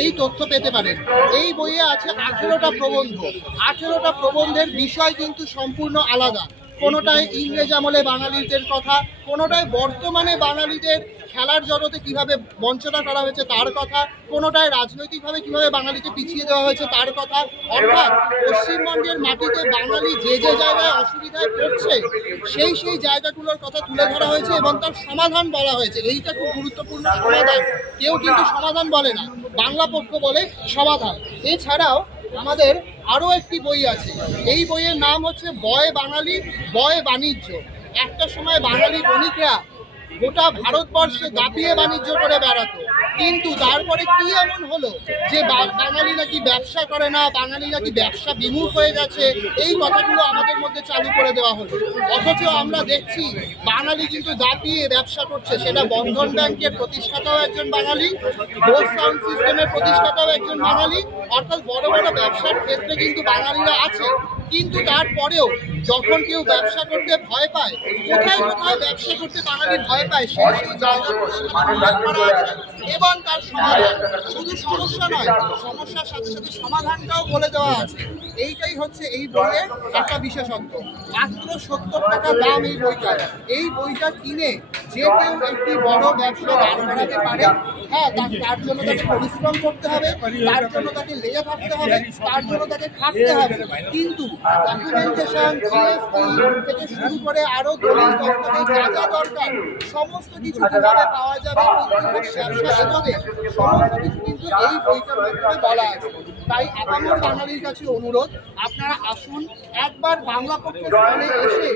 এই তথ্য পেতে পারেন। এই বইয়ে আছে 18টা প্রবন্ধ। 18টা প্রবন্ধের বিষয় কিন্তু সম্পূর্ণ আলাদা। কোনোটায় ইংরেজ আমলে বাঙালিদের কথা, কোনোটায় বর্তমানে বাঙালিদের খেলার জগতে কিভাবে বঞ্চনা করা হয়েছে তার কথা, কোনোটায় রাজনৈতিকভাবে কিভাবে বাঙালিকে পিছিয়ে দেওয়া হয়েছে তার কথা। অর্থাৎ পশ্চিমবঙ্গের মাটিতে বাঙালি যে যে জায়গায় অসুবিধায় পড়ছে সেই জায়গাগুলোর কথা তুলে ধরা হয়েছে এবং তার সমাধান বলা হয়েছে। এইটা খুব গুরুত্বপূর্ণ, সমাধান। কেউ কিন্তু সমাধান বলে না, বাংলা পক্ষ বলে সমাধান। এছাড়াও আমাদের আরও একটি বই আছে। এই বইয়ের নাম হচ্ছে বয় বাঙালি বয় বাণিজ্য। একটা সময় বাঙালি বণিকরা গোটা ভারতবর্ষে দাপিয়ে বাণিজ্য করে বেড়াতো, কিন্তু তারপরে কি এমন হলো যে বাঙালি নাকি ব্যবসা করে না, বাঙালি নাকি ব্যবসা বিমুখ হয়ে গেছে, এই কথাগুলো আমাদের মধ্যে চালু করে দেওয়া হলো। অথচ আমরা দেখছি বাঙালি কিন্তু দাপিয়ে ব্যবসা করছে। সেটা বন্ধন ব্যাংকের প্রতিষ্ঠাতাও একজন বাঙালি, বোস সাউন্ড সিস্টেমের প্রতিষ্ঠাতাও একজন বাঙালি। অর্থাৎ বড় বড় ব্যবসার ক্ষেত্রে কিন্তু বাঙালিরা আছে। কিন্তু তারপরেও যখন কেউ ব্যবসা করতে ভয় পায়, কোথায় কোথায় ব্যবসা করতে বাঙালি ভয় পায় সেই জায়গাগুলো উল্লেখ করা আছে এবং তার সমাধান। শুধু সমস্যা নয়, সমস্যার সাথে সাথে সমাধানটাও বলে দেওয়া আছে। এইটাই হচ্ছে এই বইয়ের একটা বিশেষত্ব। মাত্র 70 টাকা দাম এই বইটার। এই বইটা কিনে যে কেউ একটি বড় ব্যবসা দাঁড় করাতে পারে। হ্যাঁ, তার জন্য তাকে পরিশ্রম করতে হবে, তার জন্য তাকে লেগে থাকতে হবে, তার জন্য তাকে খাটতে হবে। কিন্তু ডকুমেন্টেশন, জিএসটি থেকে শুরু করে আরো দলিল দস্তাবেজ যা যা দরকার সমস্ত কিছু কিভাবে পাওয়া যাবে, ব্যবসা এভাবে সমস্ত কিছু কিন্তু এই বইটার মাধ্যমে বলা আছে। তাই আপামর বাঙালির কাছে অনুরোধ, আপনারা আসুন, একবার বাংলা পক্ষ স্থানে এসে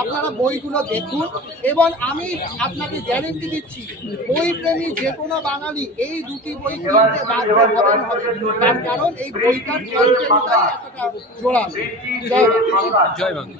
আপনারা বইগুলো দেখুন এবং আমি আপনাকে গ্যারেন্টি দিচ্ছি বই প্রেমী যে কোনো বাঙালি এই দুটি বই কিনতে বাধ্য হবেন হবে। তার কারণ এই বইটার কন্টেন্টটাই এতটা জোড়া। জয় বাংলা।